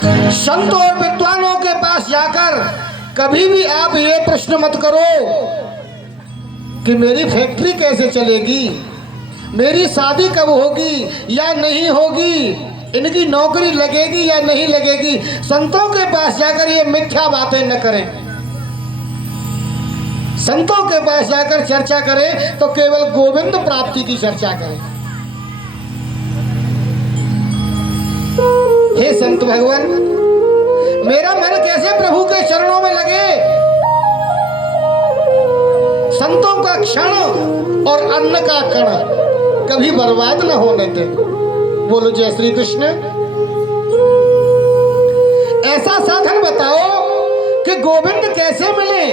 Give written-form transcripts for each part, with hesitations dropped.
संतों और विद्वानों के पास जाकर कभी भी आप ये प्रश्न मत करो कि मेरी फैक्ट्री कैसे चलेगी, मेरी शादी कब होगी या नहीं होगी, इनकी नौकरी लगेगी या नहीं लगेगी। संतों के पास जाकर ये मिथ्या बातें न करें। संतों के पास जाकर चर्चा करें तो केवल गोविंद प्राप्ति की चर्चा करें। हे संत भगवान, मेरा मन कैसे प्रभु के चरणों में लगे। संतों का क्षण और अन्न का कण कभी बर्बाद न होने दे। बोलो जय श्री कृष्ण। ऐसा साधन बताओ कि गोविंद कैसे मिले।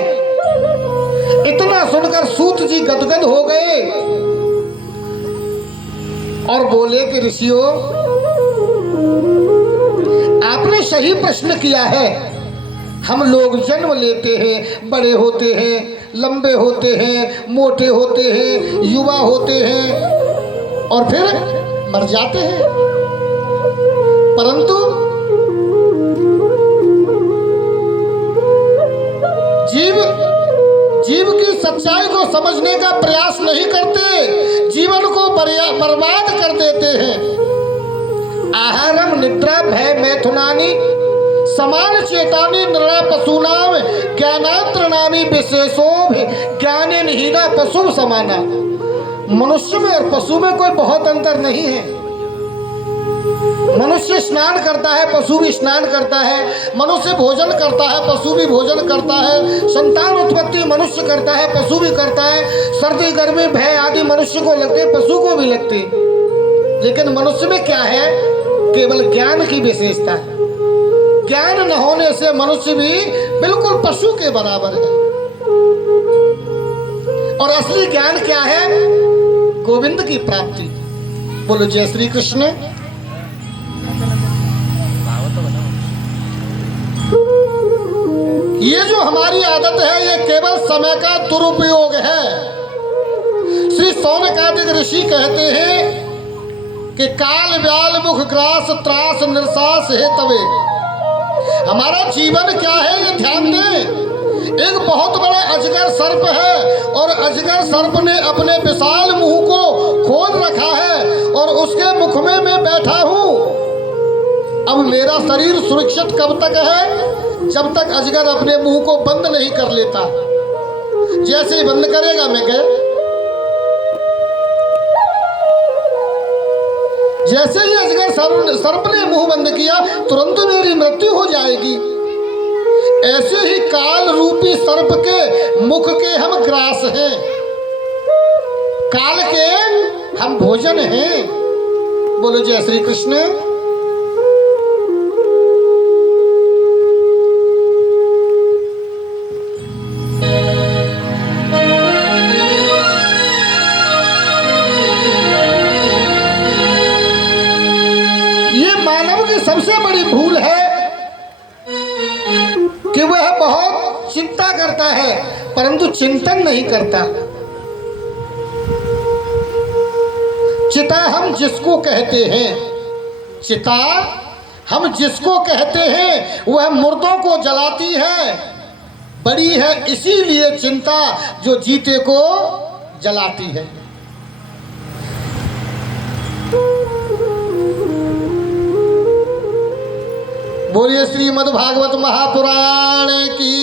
इतना सुनकर सूत जी गदगद हो गए और बोले कि ऋषियों, आपने सही प्रश्न किया है। हम लोग जन्म लेते हैं, बड़े होते हैं, लंबे होते हैं, मोटे होते हैं, युवा होते हैं और फिर मर जाते हैं। परंतु जीव की सच्चाई को समझने का प्रयास नहीं करते, जीवन को बर्बाद कर देते हैं। आहारम निद्रा भय मैथुनानि समान चेतानि नृणा पशूनाम ज्ञानांतरणानि विशेषो ज्ञानेन हीना पशु समाना। मनुष्य में और पशु में कोई बहुत अंतर नहीं है। मनुष्य स्नान करता है, पशु भी स्नान करता है। मनुष्य भोजन करता है, पशु भी भोजन करता है। संतान उत्पत्ति मनुष्य करता है, पशु भी करता है। सर्दी गर्मी भय आदि मनुष्य को लगते, पशु को भी लगते। लेकिन मनुष्य में क्या है? केवल ज्ञान की विशेषता है। ज्ञान न होने से मनुष्य भी बिल्कुल पशु के बराबर है। और असली ज्ञान क्या है? गोविंद की प्राप्ति। बोलो जय श्री कृष्ण। ये जो हमारी आदत है ये केवल समय का दुरुपयोग है। श्री सौनकादिक ऋषि कहते हैं कि काल व्याल मुख ग्रास त्रास निरसास है तवे। हमारा जीवन क्या है ये ध्यान दें। एक बहुत बड़ा अजगर सर्प है और अजगर सर्प ने अपने विशाल मुंह को खोल रखा है और उसके मुख में मैं बैठा हूं। अब मेरा शरीर सुरक्षित कब तक है? जब तक अजगर अपने मुंह को बंद नहीं कर लेता। जैसे ही बंद करेगा मैं गया। जैसे ही अजगर सर्प ने मुंह बंद किया तुरंत मेरी मृत्यु हो जाएगी। ऐसे ही काल रूपी सर्प के मुख के हम ग्रास हैं, काल के हम भोजन हैं। बोलो जय श्री कृष्ण। सबसे बड़ी भूल है कि वह बहुत चिंता करता है परंतु चिंतन नहीं करता। चिता हम जिसको कहते हैं, चिता हम जिसको कहते हैं वह मुर्दों को जलाती है। बड़ी है इसीलिए चिंता जो जीते को जलाती है। बोलिए श्रीमद् भागवत महापुराण की।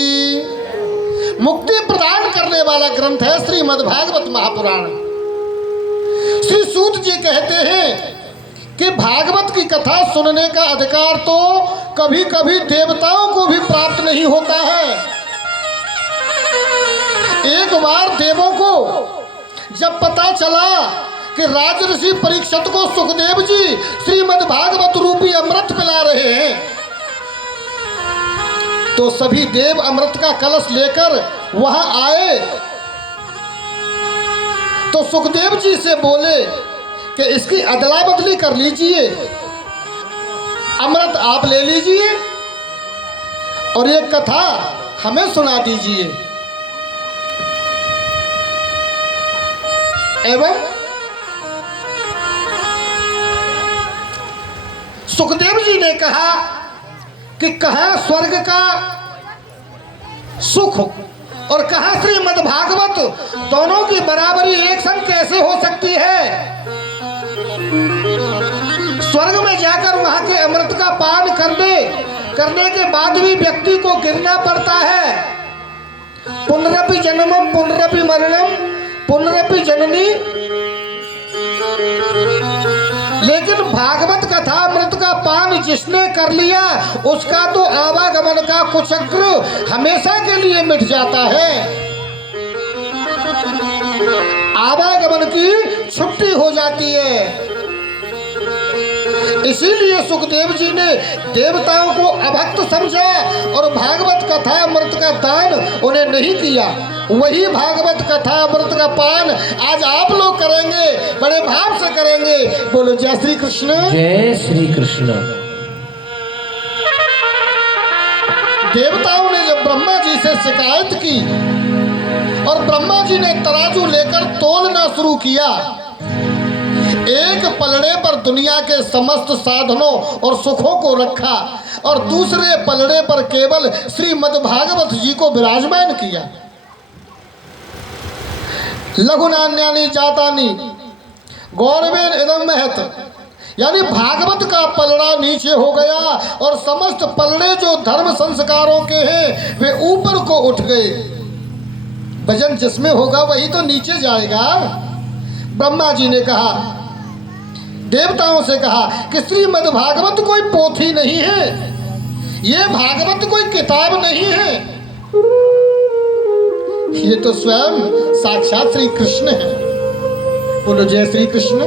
मुक्ति प्रदान करने वाला ग्रंथ है श्रीमद् भागवत महापुराण। श्री सूत जी कहते हैं कि भागवत की कथा सुनने का अधिकार तो कभी कभी देवताओं को भी प्राप्त नहीं होता है। एक बार देवों को जब पता चला कि राजऋषि परीक्षित को सुखदेव जी श्रीमद् भागवत रूपी अमृत पिला रहे हैं तो सभी देव अमृत का कलश लेकर वहां आए। तो सुखदेव जी से बोले कि इसकी अदला बदली कर लीजिए, अमृत आप ले लीजिए और एक कथा हमें सुना दीजिए। एवं सुखदेव जी ने कहा कि कहाँ स्वर्ग का सुख और कहाँ श्रीमद् भागवत, दोनों की बराबरी एक संग कैसे हो सकती है। स्वर्ग में जाकर वहां के अमृत का पान करने के बाद भी व्यक्ति को गिरना पड़ता है। पुनरपि जन्मम पुनरपि मरणम पुनरपि जननी। लेकिन भागवत कथा अमृत का पान जिसने कर लिया उसका तो आवागमन का कुचक्र हमेशा के लिए मिट जाता है। आवागमन की छुट्टी हो जाती है। इसीलिए सुखदेव जी ने देवताओं को अभक्त समझा और भागवत कथा अमृत का दान उन्हें नहीं किया। वही भागवत कथा अमृत का पान आज आप लोग करेंगे, बड़े भाव से करेंगे। बोलो जय श्री कृष्ण। जय श्री कृष्ण। देवताओं ने जब ब्रह्मा जी से शिकायत की और ब्रह्मा जी ने तराजू लेकर तोलना शुरू किया, एक पलड़े पर दुनिया के समस्त साधनों और सुखों को रखा और दूसरे पलड़े पर केवल श्रीमद् भागवत जी को विराजमान किया। लघुनान्यानि जातानि गौरवेन इदं महत, यानी भागवत का पलड़ा नीचे हो गया और समस्त पलड़े जो धर्म संस्कारों के हैं वे ऊपर को उठ गए। वजन जिसमें होगा वही तो नीचे जाएगा। ब्रह्मा जी ने कहा, देवताओं से कहा कि श्रीमद् भागवत कोई पोथी नहीं है, ये भागवत कोई किताब नहीं है, ये तो स्वयं साक्षात श्री कृष्ण है। बोलो जय श्री कृष्ण।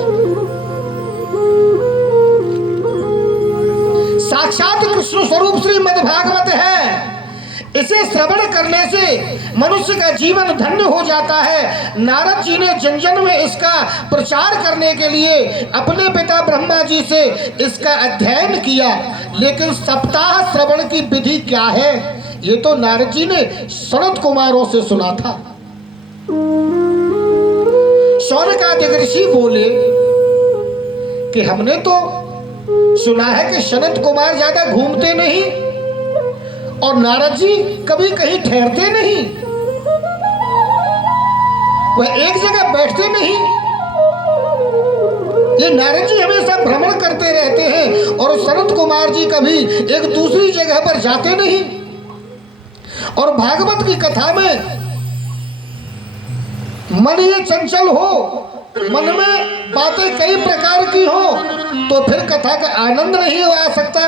साक्षात कृष्ण स्वरूप श्रीमद् भागवत है। इसे श्रवण करने से मनुष्य का जीवन धन्य हो जाता है। नारद जी ने जन जन में इसका प्रचार करने के लिए अपने पिता ब्रह्मा जी से इसका अध्ययन किया, लेकिन सप्ताह श्रवण की विधि क्या है ये तो नारद जी ने सनत कुमारों से सुना था। शौनकादिक ऋषि बोले कि हमने तो सुना है कि सनत कुमार ज्यादा घूमते नहीं और नारद जी कभी कहीं ठहरते नहीं, वह एक जगह बैठते नहीं। ये नारद जी हमेशा भ्रमण करते रहते हैं और सनत कुमार जी कभी एक दूसरी जगह पर जाते नहीं। और भागवत की कथा में मन ये चंचल हो, मन में बातें कई प्रकार की हो, तो फिर कथा का आनंद नहीं आ सकता।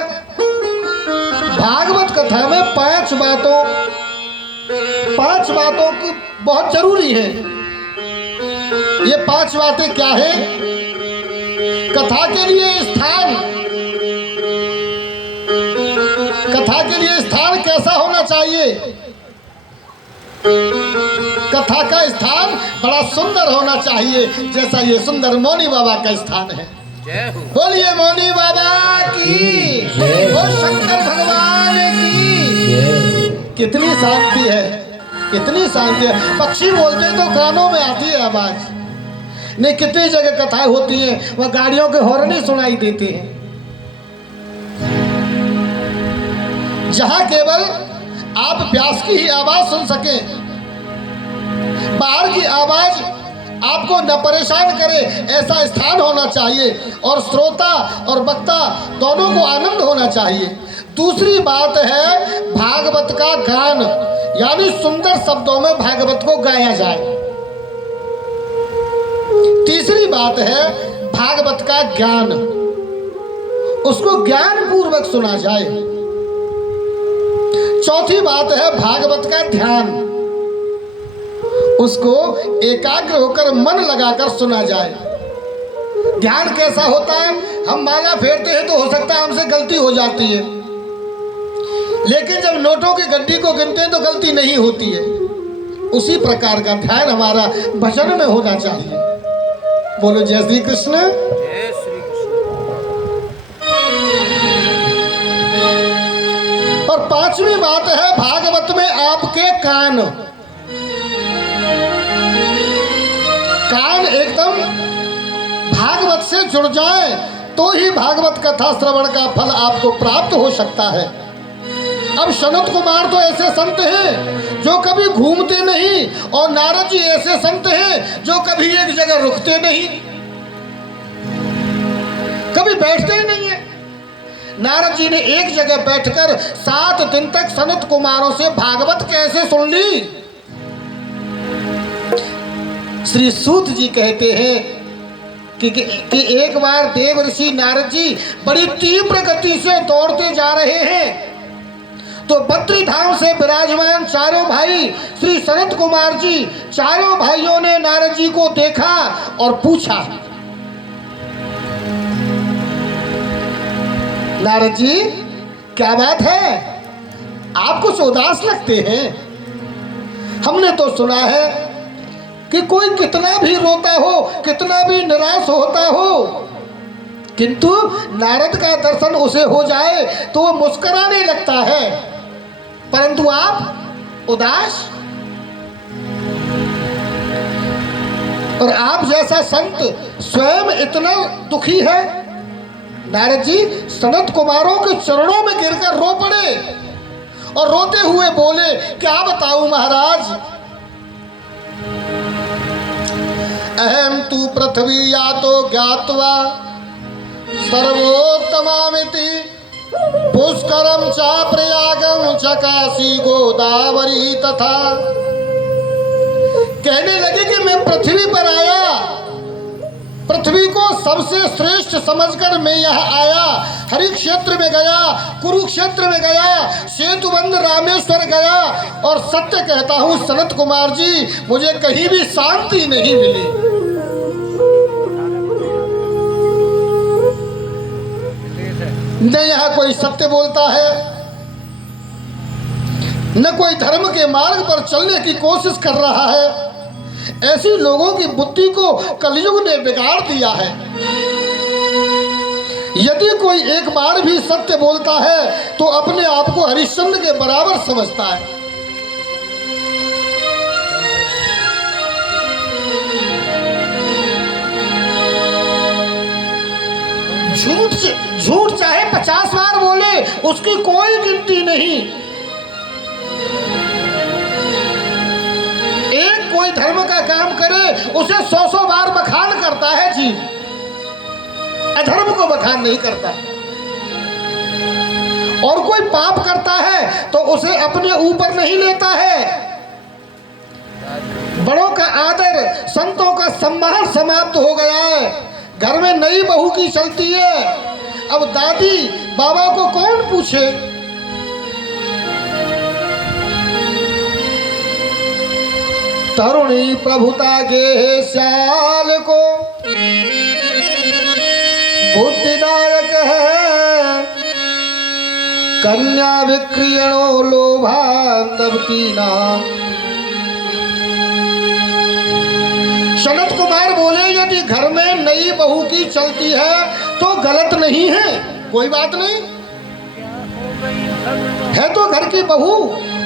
भागवत कथा में पांच बातों की बहुत जरूरी है। ये पांच बातें क्या है? कथा के लिए स्थान, कथा के लिए स्थान कैसा होना चाहिए? कथा का स्थान बड़ा सुंदर होना चाहिए, जैसा ये सुंदर मौनी बाबा का स्थान है। बोलिए मौनी बाबा की, बोल शंकर भगवान की। कितनी शांति है, कितनी शांति है। पक्षी बोलते तो कानों में आती है आवाज। नहीं, कितनी जगह कथाएं होती हैं वह गाड़ियों के हॉर्न ही सुनाई देते हैं। जहां केवल आप व्यास की ही आवाज सुन सके, बाहर की आवाज आपको न परेशान करे, ऐसा स्थान होना चाहिए और श्रोता और वक्ता दोनों को आनंद होना चाहिए। दूसरी बात है भागवत का गान, यानी सुंदर शब्दों में भागवत को गाया जाए। तीसरी बात है भागवत का ज्ञान, उसको ज्ञान पूर्वक सुना जाए। चौथी बात है भागवत का ध्यान, उसको एकाग्र होकर मन लगाकर सुना जाए। ध्यान कैसा होता है? हम माला फेरते हैं तो हो सकता है हमसे गलती हो जाती है, लेकिन जब नोटों की गड्डी को गिनते हैं तो गलती नहीं होती है। उसी प्रकार का ध्यान हमारा भजन में होना चाहिए। बोलो जय श्री कृष्ण। जय श्री कृष्ण। और पांचवी बात है भागवत में आपके कान, कान एकदम भागवत से जुड़ जाए तो ही भागवत कथा श्रवण का फल आपको प्राप्त हो सकता है। अब सनत कुमार तो ऐसे संत हैं जो कभी घूमते नहीं, और नारद जी ऐसे संत हैं जो कभी एक जगह रुकते नहीं, कभी बैठते ही नहीं है। नारद जी ने एक जगह बैठकर 7 दिन तक सनत कुमारों से भागवत कैसे सुन ली। श्री सूत जी कहते हैं कि एक बार देव ऋषि नारद जी बड़ी तीव्र गति से दौड़ते जा रहे हैं, तो बद्री धाम से विराजमान चारों भाई श्री सनत कुमार जी, चारों भाइयों ने नारद जी को देखा और पूछा, नारद जी क्या बात है, आप कुछ उदास लगते हैं। हमने तो सुना है कि कोई कितना भी रोता हो, कितना भी निराश होता हो, किंतु नारद का दर्शन उसे हो जाए तो वो मुस्कुराने लगता है, परंतु आप उदास। और आप जैसा संत स्वयं इतना दुखी है। नारद जी सनत कुमारों के चरणों में गिरकर रो पड़े और रोते हुए बोले, क्या बताऊं महाराज, अहम तु पृथ्वी या तो ज्ञात्वा सर्वोत्तमामिति पुष्करम चा प्रयागम च काशी गोदावरी तथा। कहने लगे कि मैं पृथ्वी पर आया, पृथ्वी को सबसे श्रेष्ठ समझकर मैं यहाँ आया, हरि क्षेत्र में गया, कुरुक्षेत्र में गया, सेतुबंध रामेश्वर गया, और सत्य कहता हूँ सनत कुमार जी, मुझे कहीं भी शांति नहीं मिली। न यहाँ कोई सत्य बोलता है, न कोई धर्म के मार्ग पर चलने की कोशिश कर रहा है। ऐसी लोगों की बुद्धि को कलयुग ने बिगाड़ दिया है। यदि कोई एक बार भी सत्य बोलता है तो अपने आप को हरिश्चंद्र के बराबर समझता है। झूठ चाहे 50 बार बोले उसकी कोई गिनती नहीं। एक कोई धर्म का काम करे उसे 100 बार बखान करता है जी, अधर्म को बखान नहीं करता। और कोई पाप करता है तो उसे अपने ऊपर नहीं लेता है। बड़ों का आदर, संतों का सम्मान समाप्त हो गया है। घर में नई बहू की चलती है, अब दादी बाबा को कौन पूछे। तरुणी प्रभुता के श्याल को बुद्धिदायक है, कन्या विक्रियणो लोभांधवतीना। सनत कुमार बोले, यदि घर में नई बहू की चलती है तो गलत नहीं है, कोई बात नहीं है, तो घर की बहू,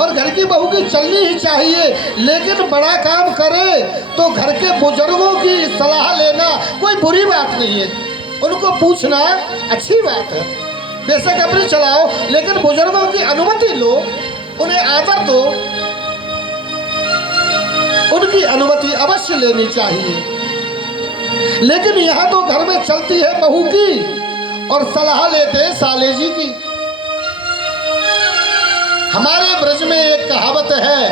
और घर की बहू की चलनी ही चाहिए। लेकिन बड़ा काम करे तो घर के बुजुर्गों की सलाह लेना कोई बुरी बात नहीं है, उनको पूछना अच्छी बात है। बेशक अपनी चलाओ, लेकिन बुजुर्गों की अनुमति लो, उन्हें आदर दो, उनकी अनुमति अवश्य लेनी चाहिए। लेकिन यहाँ तो घर में चलती है बहू की और सलाह लेते हैं साले जी की। हमारे ब्रज में एक कहावत है,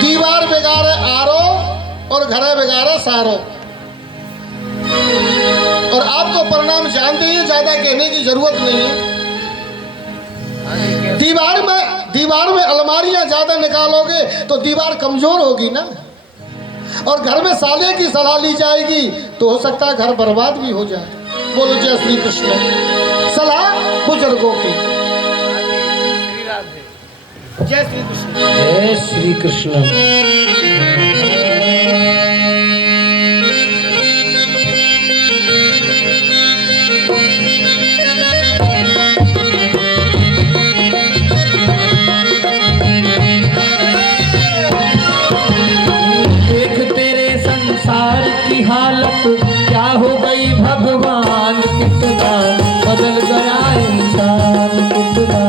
दीवार बिगाड़े आरो और घरे बिगाड़े सारो। और आप तो परिणाम जानते ही, ज्यादा कहने की जरूरत नहीं है। दीवार में अलमारियां ज्यादा निकालोगे तो दीवार कमजोर होगी ना, और घर में साले की सलाह ली जाएगी तो हो सकता है घर बर्बाद भी हो जाए। बोलो जय श्री कृष्ण। सलाह बुजुर्गों की। जय श्री कृष्ण। जय श्री कृष्ण। हालत क्या हो गई भगवान, कितना बदल गया इंसान, कितना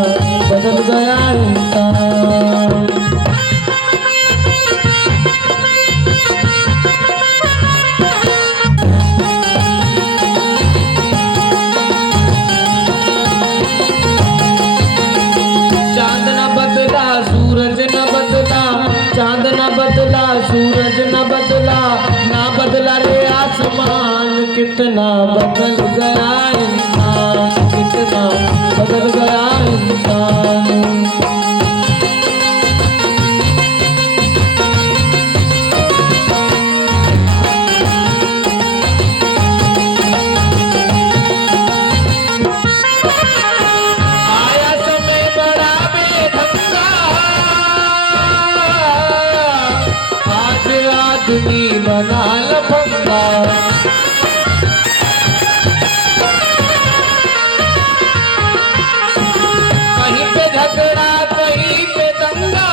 बदल गया इंसान, कितना बदल गया इंसान। आया समय बड़ा बेढंगा, आज आदमी बना लफंगा। कहीं पे झगड़ा कहीं पे दंगा,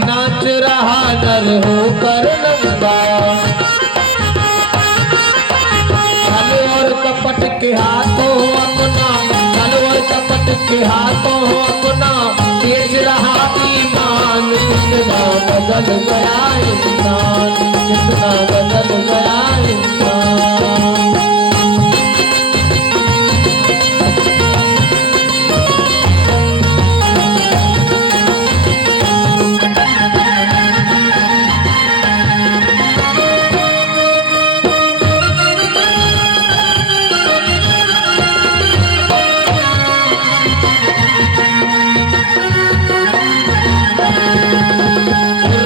नाच रहा नर होकर नंगा। छल और कपट के हाथों अपना, छल और कपट के हाथों अपना बेच रहा ईमान। कितना बदल गया इंसान, कितना बदल गया इंसान।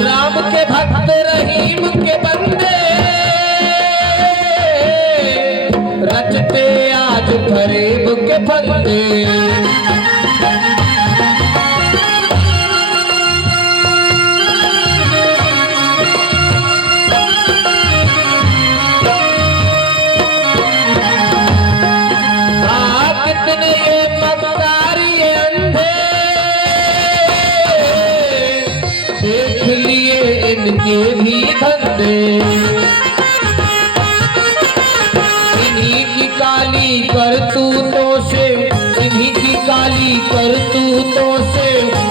राम के भक्त रहीम के बंदे, रचते आज फरेब के फंदे। कितने ये मक्कार ये अंधे, देख लिए इनके भी धंधे। इन्हीं की काली करतूतों से, इन्हीं की काली करतूतों से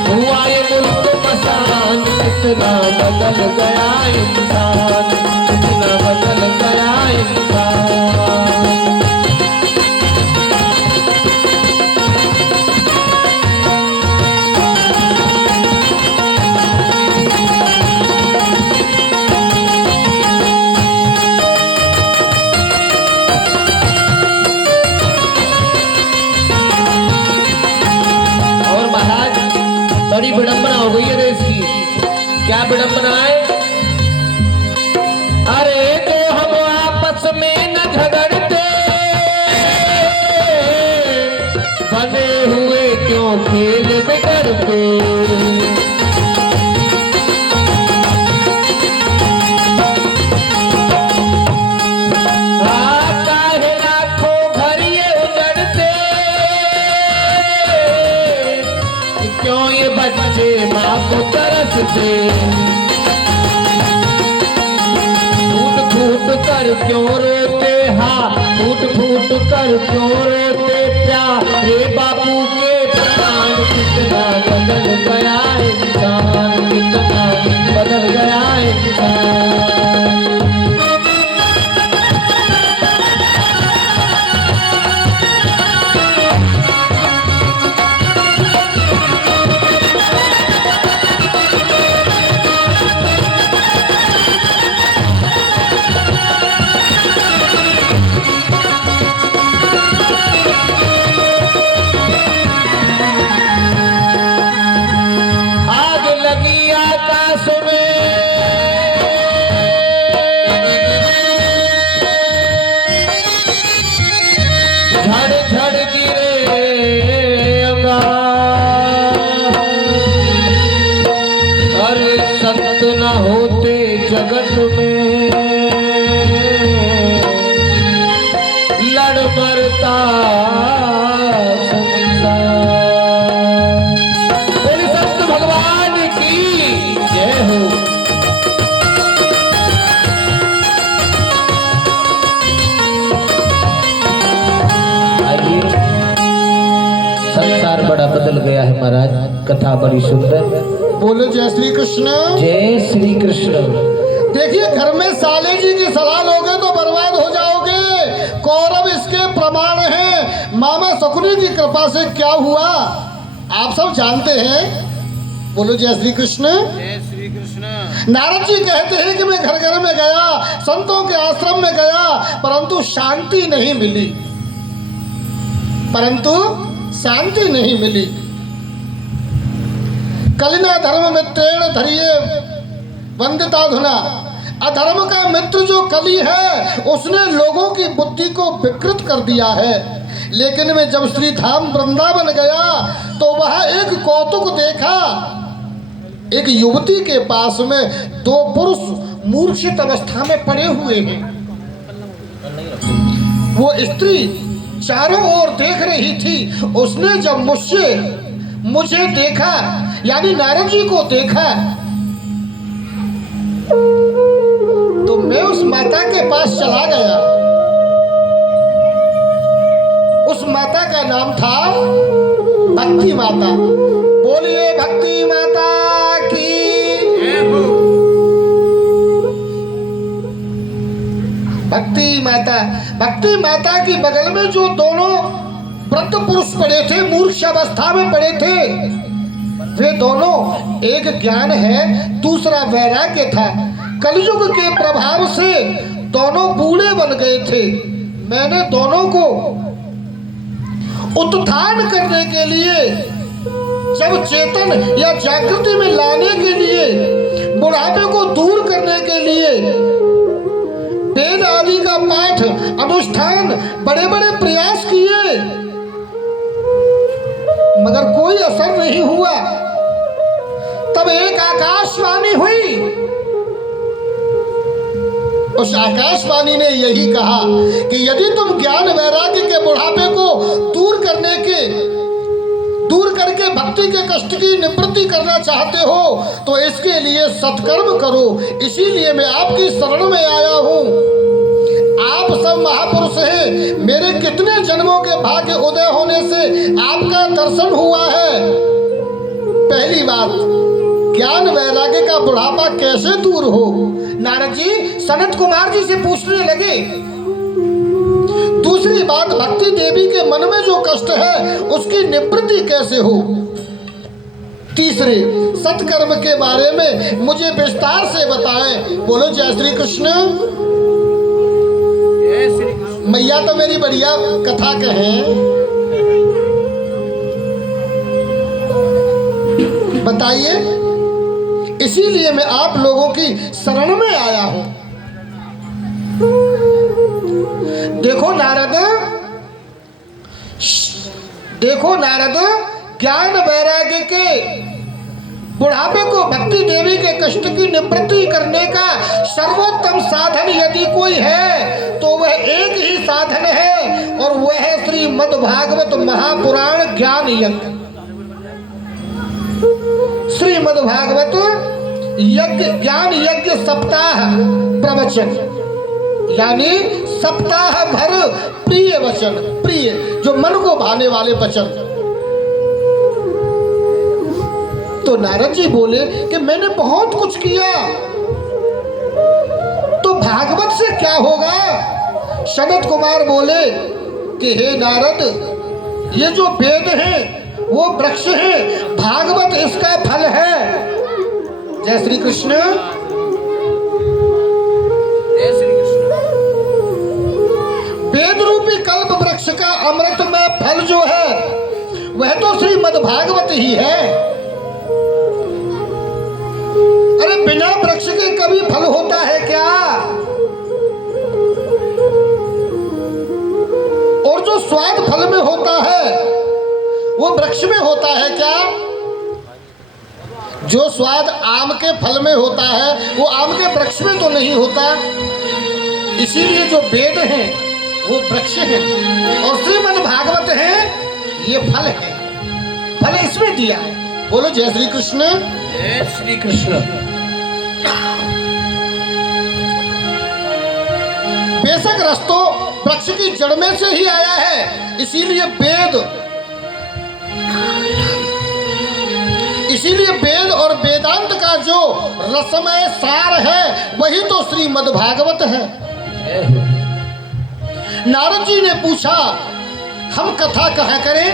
हुआ ये मुल्क मसान। कितना बदल गया इंसान, कितना बदल गया इंसान। बड़ी विडंबना हो गई है देश की। क्या विडंबना है? अरे जो हम आपस में न झगड़ते, बने हुए क्यों खेल बिगड़ते। काहे लाखों घर ये उजड़ते, क्यों ये बच्चे माँ को तरसते। फूट फूट कर क्यों रोते, हाँ फूट फूट कर क्यों रोते प्यारे बापू के प्राण। कितना बदल गया इंसान, कितना बदल गया इंसान। आग लगी आकाश में, झड़ झड़ गिरे अंगार। अरे सत्य न होते जगत में, लड़ मरता संसार। बोले सत्य भगवान की जय हो। आइए, संसार बड़ा बदल गया है महाराज। कथा बड़ी सुंदर। बोलो जय श्री कृष्ण। जय श्री कृष्ण। देखिए, घर में साले जी की सलाह लोगे तो बर्बाद हो जाओगे। कौरव इसके प्रमाण हैं। मामा शकुनी की कृपा से क्या हुआ आप सब जानते हैं। बोलो जय श्री कृष्ण। जय श्री कृष्ण। नारद जी कहते हैं कि मैं घर घर में गया, संतों के आश्रम में गया, परंतु शांति नहीं मिली, परंतु शांति नहीं मिली। कलिना धर्म मित्रेण धरिये वंदिताधुना। अधर्म का मित्र जो कली है उसने लोगों की बुद्धि को विकृत कर दिया है। लेकिन मैं जब श्री धाम वृंदावन गया तो वहां एक कौतुक देखा। एक युवती के पास में दो पुरुष मूर्छित अवस्था में पड़े हुए हैं। वो स्त्री चारों ओर देख रही थी। उसने जब मुझे देखा, यानी नारद जी को देखा, तो मैं उस माता के पास चला गया। उस माता का नाम था भक्ति माता। बोलिए भक्ति माता की। भक्ति माता की बगल में जो दोनों वृद्ध पुरुष पड़े थे, मूर्छ अवस्था में पड़े थे, वे दोनों, एक ज्ञान है, दूसरा वैराग्य था। कलयुग के प्रभाव से दोनों बूढ़े बन गए थे। मैंने दोनों को उत्थान करने के लिए, जब चेतन या जागृति में लाने के लिए, बुढ़ापे को दूर करने के लिए वेद आदि का पाठ अनुष्ठान बड़े बड़े प्रयास किए, मगर कोई असर नहीं हुआ। तब एक आकाशवाणी हुई। उस आकाशवाणी ने यही कहा कि यदि तुम ज्ञान वैराग्य के बुढ़ापे को दूर करके भक्ति के कष्ट की निवृत्ति करना चाहते हो तो इसके लिए सत्कर्म करो। इसीलिए मैं आपकी शरण में आया हूँ। आप सब महापुरुष हैं। मेरे कितने जन्मों के भाग्य उदय होने से आपका दर्शन हुआ है। पहली बात, ज्ञान वैराग्य का बुढ़ापा कैसे दूर हो? नारद जी सनत कुमार जी से पूछने लगे। दूसरी बात, भक्ति देवी के मन में जो कष्ट है उसकी निवृत्ति कैसे हो? तीसरे, सत्कर्म के बारे में मुझे विस्तार से बताएं। बोलो जय श्री कृष्ण। मैया तो मेरी बढ़िया कथा कहें। बताइए। इसीलिए मैं आप लोगों की शरण में आया हूं। देखो नारद, ज्ञान वैराग्य के बुढ़ापे को भक्ति देवी के कष्ट की निवृत्ति करने का सर्वोत्तम साधन यदि कोई है तो वह एक ही साधन है, और वह है श्रीमद् भागवत महापुराण ज्ञान यज्ञ। श्रीमद् भागवत ज्ञान यज्ञ सप्ताह प्रवचन, यानी सप्ताह भर प्रिय वचन, प्रिय जो मन को भाने वाले वचन। तो नारद जी बोले कि मैंने बहुत कुछ किया, तो भागवत से क्या होगा? सनत कुमार बोले कि हे नारद, ये जो वेद हैं वो वृक्ष है, भागवत इसका फल है। जय श्री कृष्ण। वेद रूपी कल्प वृक्ष का अमृतमय फल जो है वह तो श्रीमद् भागवत ही है। अरे बिना वृक्ष के कभी फल होता है क्या? और जो स्वाद फल में होता है वो वृक्ष में होता है क्या? जो स्वाद आम के फल में होता है वो आम के वृक्ष में तो नहीं होता। इसीलिए जो वेद हैं वो वृक्ष है और श्रीमद् भागवत है ये फल है। फल इसमें दिया है। बोलो जय श्री कृष्ण। जय श्री कृष्ण। बेशक रस तो वृक्ष की जड़ में से ही आया है, इसीलिए वेद और वेदांत का जो रसमय सार है वही तो श्रीमद् भागवत है। नारद जी ने पूछा हम कथा कहाँ करें?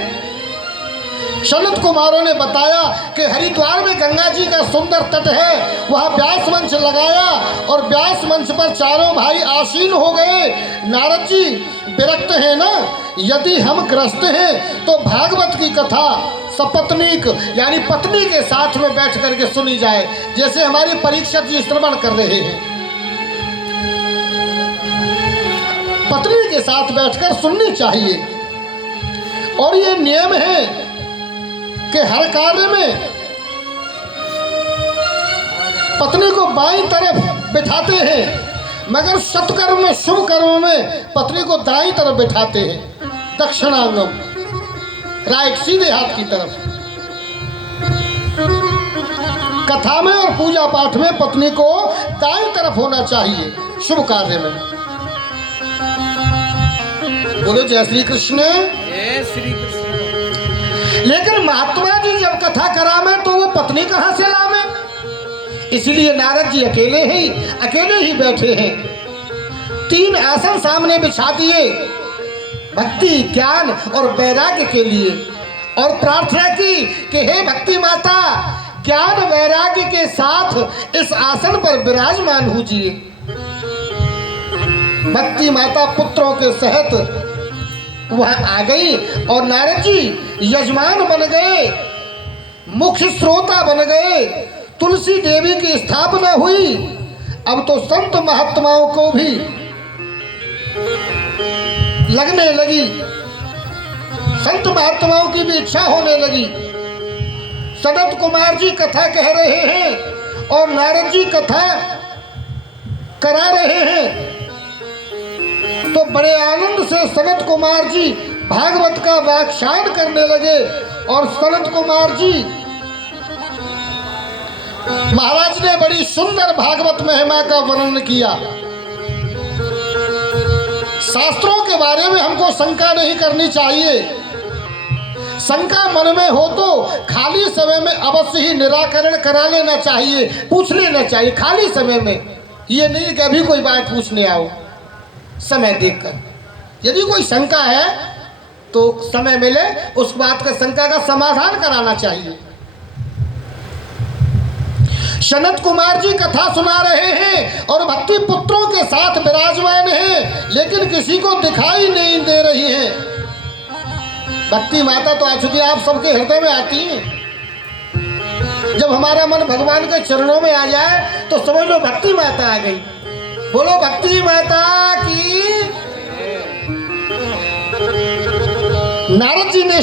सनत कुमारों ने बताया कि हरिद्वार में गंगा जी का सुंदर तट है, वहाँ व्यास मंच लगाया और व्यास मंच पर चारों भाई आसीन हो गए। नारद जी विरक्त हैं ना, यदि हम ग्रस्त हैं तो भागवत की कथा सपत्नीक यानी पत्नी के साथ में बैठ करके सुनी जाए, जैसे हमारी परीक्षक जी श्रवण कर रहे हैं। पत्नी के साथ बैठकर सुननी चाहिए। और ये नियम है कि हर कार्य में पत्नी को बाईं तरफ बिठाते हैं, मगर सत्कर्म में शुभ कर्म में पत्नी को दाईं तरफ बिठाते हैं, दक्षिणांगम राइट सीधे हाथ की तरफ। कथा में और पूजा पाठ में पत्नी को दाईं तरफ होना चाहिए शुभ कार्य में। बोलो जय श्री कृष्ण। जय श्री कृष्ण। लेकिन महात्मा जी जब कथा करावे तो वो पत्नी कहाँ से लावे? इसलिए नारद जी अकेले ही बैठे हैं। 3 आसन सामने बिछा दिए भक्ति ज्ञान और वैराग्य के लिए, और प्रार्थना की कि हे भक्ति माता ज्ञान वैराग्य के साथ इस आसन पर विराजमान होजिए। भक्ति माता पुत्रों के सहित वह आ गई और नारद जी यजमान बन गए, मुख्य श्रोता बन गए। तुलसी देवी की स्थापना हुई। अब तो संत महात्माओं को भी लगने लगी, संत महात्माओं की भी इच्छा होने लगी। सनत कुमार जी कथा कह रहे हैं और नारद जी कथा करा रहे हैं, तो बड़े आनंद से सनत कुमार जी भागवत का व्याख्यान करने लगे। और सनत कुमार जी महाराज ने बड़ी सुंदर भागवत महिमा का वर्णन किया। शास्त्रों के बारे में हमको शंका नहीं करनी चाहिए। शंका मन में हो तो खाली समय में अवश्य ही निराकरण करा लेना चाहिए, पूछ लेना चाहिए खाली समय में। ये नहीं कि अभी कोई बात पूछने आओ समय देखकर। यदि कोई शंका है तो समय मिले उस बात का शंका का समाधान कराना चाहिए। सनत कुमार जी कथा सुना रहे हैं और भक्ति पुत्रों के साथ विराजमान हैं, लेकिन किसी को दिखाई नहीं दे रही हैं। भक्ति माता तो आ चुकी, आप सबके हृदय में आती हैं। जब हमारा मन भगवान के चरणों में आ जाए तो समझ लो भक्ति माता आ गई। बोलो भक्ति माता की। नारद जी ने